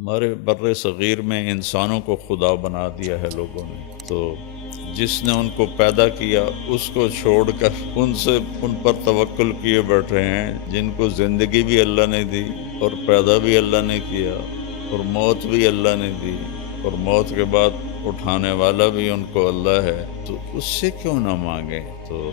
ہمارے بر صغیر میں انسانوں کو خدا بنا دیا ہے لوگوں نے، تو جس نے ان کو پیدا کیا اس کو چھوڑ کر ان پر توکل کیے بیٹھے ہیں جن کو زندگی بھی اللہ نے دی اور پیدا بھی اللہ نے کیا اور موت بھی اللہ نے دی اور موت کے بعد اٹھانے والا بھی ان کو اللہ ہے، تو اس سے کیوں نہ مانگیں؟ تو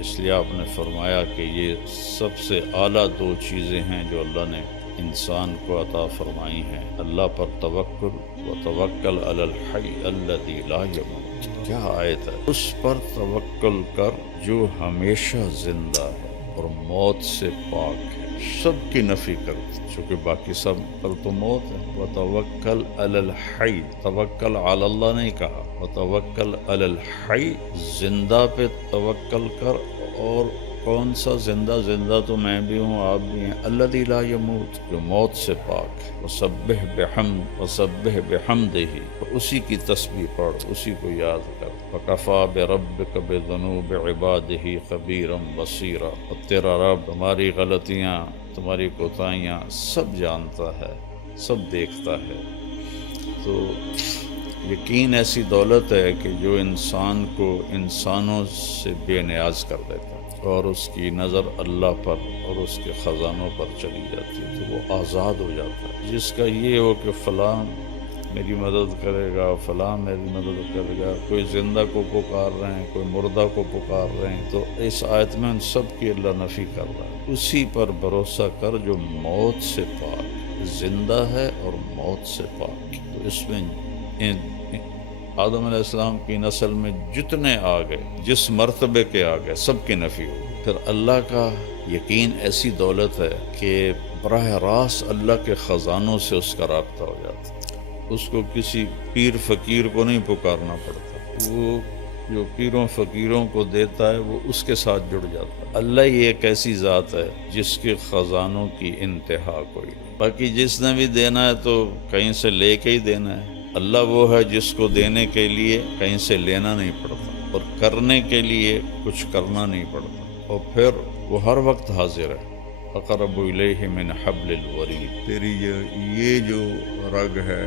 اس لیے آپ نے فرمایا کہ یہ سب سے اعلیٰ دو چیزیں ہیں جو اللہ نے انسان کو عطا فرمائی ہیں، اللہ پر توکل و توکل علی الحی الذی لا یموت۔ کیا آیت ہے؟ اس پر توکل کر جو ہمیشہ زندہ ہے اور موت سے پاک ہے، سب کی نفی کرتے چونکہ باقی سب پر تو موت ہے۔ وتوکل علی الحی، توکل علی اللہ نہیں کہا، وتوکل علی الحی، زندہ پہ توکل کر۔ اور کون سا زندہ؟ زندہ تو میں بھی ہوں، آپ بھی ہیں، الذی لا یموت، جو موت سے پاک ہے۔ وسبح بحمدہ، اسی کی تسبیح پڑھ، اسی کو یاد کر۔ وکفیٰ بربک بذنوب عبادہ خبیرا بصیرا، اور تیرا رب تمہاری غلطیاں، تمہاری کوتاہیاں سب جانتا ہے، سب دیکھتا ہے۔ تو یقین ایسی دولت ہے کہ جو انسان کو انسانوں سے بے نیاز کر دیتا ہے اور اس کی نظر اللہ پر اور اس کے خزانوں پر چلی جاتی ہے، تو وہ آزاد ہو جاتا ہے۔ جس کا یہ ہو کہ فلاں میری مدد کرے گا، فلاں میری مدد کرے گا، کوئی زندہ کو پکار رہے ہیں، کوئی مردہ کو پکار رہے ہیں، تو اس آیت میں ان سب کی اللہ نفی کر رہا ہے۔ اسی پر بھروسہ کر جو موت سے پاک، زندہ ہے اور موت سے پاک۔ تو اس میں آدم علیہ السلام کی نسل میں جتنے آ گئے، جس مرتبے کے آ گئے، سب کی نفی ہو۔ پھر اللہ کا یقین ایسی دولت ہے کہ براہ راست اللہ کے خزانوں سے اس کا رابطہ ہو جاتا ہے، اس کو کسی پیر فقیر کو نہیں پکارنا پڑتا، وہ جو پیروں فقیروں کو دیتا ہے وہ اس کے ساتھ جڑ جاتا ہے۔ اللہ ہی ایک ایسی ذات ہے جس کے خزانوں کی انتہا کوئی نہیں، باقی جس نے بھی دینا ہے تو کہیں سے لے کے ہی دینا ہے۔ اللہ وہ ہے جس کو دینے کے لیے کہیں سے لینا نہیں پڑتا اور کرنے کے لیے کچھ کرنا نہیں پڑتا، اور پھر وہ ہر وقت حاضر ہے۔ اقرب الیہ من حبل الورید، تیری یہ جو رگ ہے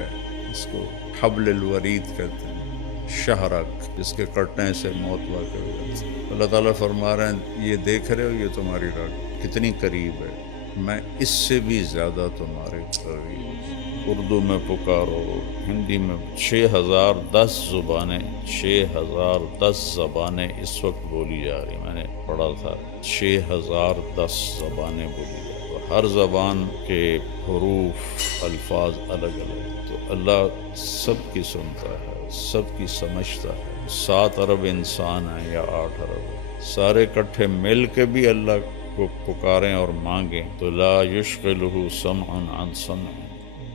اس کو حبل الورید کہتے ہیں، شہرک، جس کے کٹنے سے موت واقع ہو جاتی ہے۔ اللہ تعالیٰ فرما رہے ہیں یہ دیکھ رہے ہو یہ تمہاری رگ کتنی قریب ہے، میں اس سے بھی زیادہ تمہارے قریب ہوں۔ اردو میں پکارو، ہندی میں 6010 زبانیں، 6010 زبانیں اس وقت بولی جا رہی، میں نے پڑھا تھا 6010 زبانیں بولی جا رہی، اور ہر زبان کے حروف، الفاظ الگ الگ، تو اللہ سب کی سنتا ہے، سب کی سمجھتا ہے۔ 7 ارب انسان ہیں یا 8 ارب، سارے اکٹھے مل کے بھی اللہ کو پکاریں اور مانگیں تو لا یشغلہ سمع عن سمع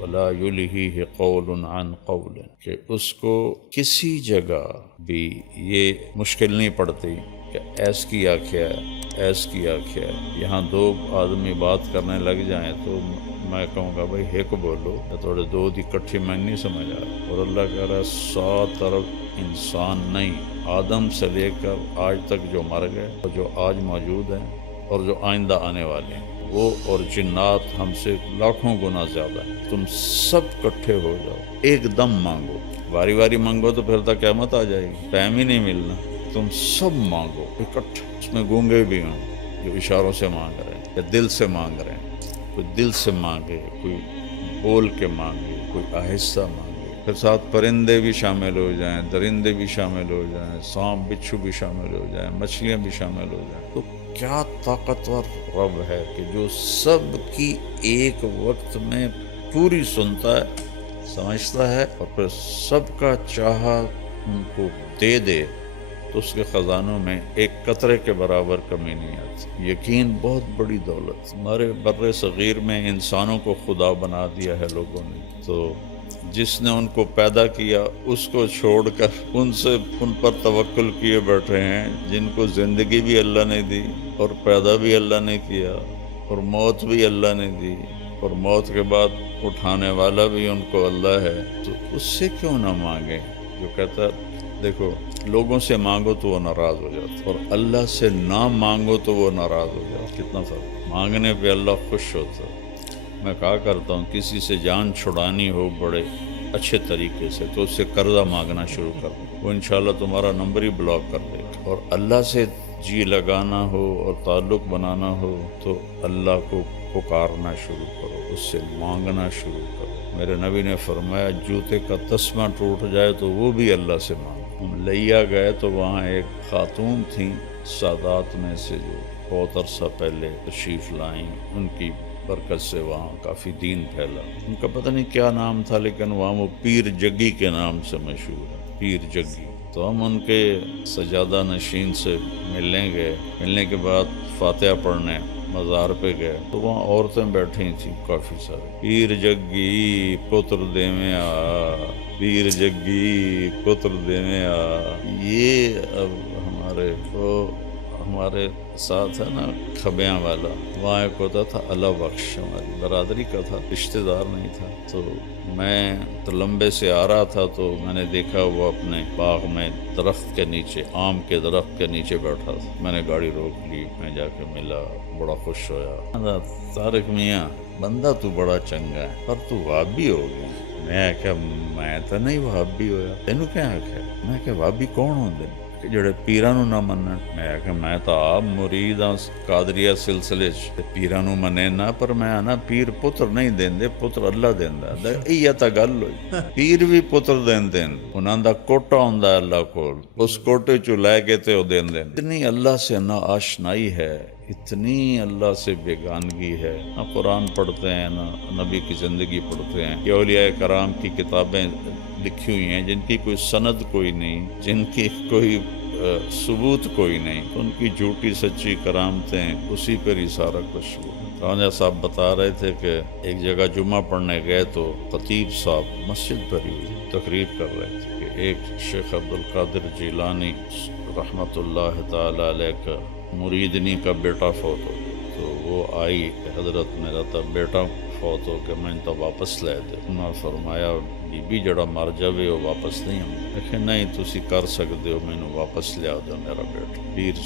ولا یلہیہ قول عن قول، کہ اس کو کسی جگہ بھی یہ مشکل نہیں پڑتی کہ ایس کی آنکھیں ہے، ایس کی آنکھیں ہے۔ یہاں 2 آدمی بات کرنے لگ جائیں تو میں کہوں گا بھائی ایک بولو، یا تھوڑے 2 دی کٹھی میں نہیں سمجھ آ رہا، اور اللہ کہہ رہا ہے 100 طرف انسان نہیں، آدم سے لے کر آج تک جو مر گئے اور جو آج موجود ہیں اور جو آئندہ آنے والے ہیں، وہ اور جنات ہم سے لاکھوں گنا زیادہ ہیں، تم سب کٹھے ہو جاؤ، ایک دم مانگو، باری باری مانگو تو پھر تک قیامت آ جائے گی، ٹائم ہی نہیں ملنا، تم سب مانگو اکٹھے۔ اس میں گونگے بھی ہوں جو اشاروں سے مانگ رہے ہیں یا دل سے مانگ رہے ہیں، کوئی دل سے مانگے، کوئی بول کے مانگے، کوئی آہستہ مانگے، پھر ساتھ پرندے بھی شامل ہو جائیں، درندے بھی شامل ہو جائیں، سانپ بچھو بھی شامل ہو جائیں، مچھلیاں بھی شامل ہو جائیں، تو کیا طاقتور رب ہے کہ جو سب کی ایک وقت میں پوری سنتا ہے، سمجھتا ہے، اور پھر سب کا چاہا ان کو دے دے تو اس کے خزانوں میں ایک قطرے کے برابر کمی نہیں آتی۔ یقین بہت بڑی دولت۔ ہمارے بر صغیر میں انسانوں کو خدا بنا دیا ہے لوگوں نے، تو جس نے ان کو پیدا کیا اس کو چھوڑ کر ان پر توکل کیے بیٹھے ہیں جن کو زندگی بھی اللہ نے دی اور پیدا بھی اللہ نے کیا اور موت بھی اللہ نے دی اور موت کے بعد اٹھانے والا بھی ان کو اللہ ہے، تو اس سے کیوں نہ مانگیں؟ جو کہتا ہے دیکھو لوگوں سے مانگو تو وہ ناراض ہو جاتا، اور اللہ سے نہ مانگو تو وہ ناراض ہو جاتا، کتنا فرق۔ مانگنے پہ اللہ خوش ہوتا ہے، میں کہا کرتا ہوں کسی سے جان چھڑانی ہو بڑے اچھے طریقے سے تو اس سے قرضہ مانگنا شروع کر دو، وہ انشاءاللہ تمہارا نمبر ہی بلاک کر دے گا۔ اور اللہ سے جی لگانا ہو اور تعلق بنانا ہو تو اللہ کو پکارنا شروع کرو، اس سے مانگنا شروع کرو۔ میرے نبی نے فرمایا جوتے کا تسمہ ٹوٹ جائے تو وہ بھی اللہ سے مانگو۔ ہم لیا گئے تو وہاں ایک خاتون تھیں سادات میں سے جو بہت عرصہ پہلے تشریف لائیں، ان کی برکت سے وہاں کافی دین پھیلا۔ ان کا پتہ نہیں کیا نام تھا لیکن وہاں وہ پیر جگی کے نام سے مشہور ہے، پیر جگی۔ تو ہم ان کے سجادہ نشین سے ملنے گئے، ملنے کے بعد فاتحہ پڑھنے مزار پہ گئے تو وہاں عورتیں بیٹھی تھیں کافی سارے۔ پیر جگی پتر دیویں آ، پیر جگی پتر دیویں آ، یہ اب ہمارے ساتھ ہے نا کھبیاں والا، وہاں ایک ہوتا تھا اللہ بخش، ہماری برادری کا تھا، رشتہ دار نہیں تھا۔ تو میں تو لمبے سے آ رہا تھا تو میں نے دیکھا وہ اپنے باغ میں درخت کے نیچے، آم کے درخت کے نیچے بیٹھا تھا۔ میں نے گاڑی روک لی، میں جا کے ملا، بڑا خوش ہویا۔ طارق میاں بندہ تو بڑا چنگا ہے پر تو وہابی ہو گیا۔ میں کہ میں تو نہیں وہابی ہویا، تینوں کیا آکھیا؟ میں کہ وہابی کون ہوندے کہ جڑے پیراں نو نہ منن؟ میں تو آپ مرید ہاں قادریہ سلسلے چ، پیراں نو منے نہ، پر میں نا پیر پتر نہیں دیندے، پتر اللہ دیندا۔ ایہ تا گل ہوئی، پیر بھی پتر دیندے، انہاں دا کوٹا ہوندا اللہ کول، اس کوٹے چوں لے کے تے او دیندے۔ اتنی اللہ سے نا آشنائی ہے، اتنی اللہ سے بیگانگی ہے، نہ قرآن پڑھتے ہیں نہ نبی کی زندگی پڑھتے ہیں۔ یہ اولیاء کرام کی کتابیں لکھی ہوئی ہیں جن کی کوئی سند کوئی نہیں، جن کی کوئی ثبوت کوئی نہیں، ان کی جھوٹی سچی کرامتیں، اسی پر ہی سارا کچھ ہوا۔ خواجہ صاحب بتا رہے تھے کہ ایک جگہ جمعہ پڑھنے گئے تو خطیب صاحب مسجد پر ہی تقریر کر رہے تھے کہ ایک شیخ عبدالقادر جیلانی رحمۃ اللہ تعالی علیہ کا مریدنی کا بیٹا فوت ہو گیا۔ تو وہ آئی کہ حضرت میرا تا بیٹا فوت ہو کے میں تو واپس لے دے۔ انہوں نے فرمایا بی بی جڑا مر جاوے وہ واپس نہیں ہوں۔ لیکن نہیں تسی کر سکتے ہو، میں نے واپس لیا دو میرا بیٹا۔ پیر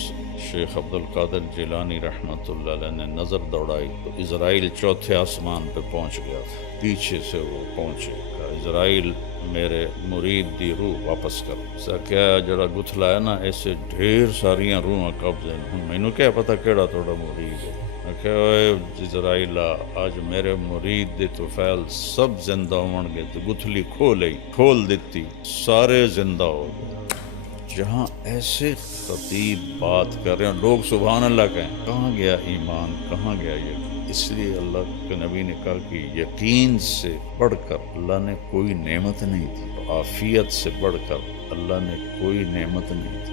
شیخ عبدالقادر جیلانی رحمۃ اللہ علیہ نے نظر دوڑائی تو اسرائیل چوتھے آسمان پہ پہنچ گیا تھا، پیچھے سے وہ پہنچے گا۔ اسرائیل میرے مرید دی روح واپس کر سا کیا جڑا گتھلا ہے نا، ایسے ڈھیر ساریاں روحاں قبضے ہیں، میں نے کیا پتہ کیڑا تھوڑا مرید ہے۔ میں کہا اے اسرائیل آج میرے مرید دے توفیل سب زندہ ہون گے، تو گتھلی کھول دیتی، سارے زندہ ہو گئے۔ جہاں ایسے خطیب بات کر رہے ہیں لوگ سبحان اللہ کہیں، کہاں گیا ایمان، کہاں گیا یقین؟ اس لیے اللہ کے نبی نے کہا کہ یقین سے بڑھ کر اللہ نے کوئی نعمت نہیں دی، عافیت سے بڑھ کر اللہ نے کوئی نعمت نہیں دی۔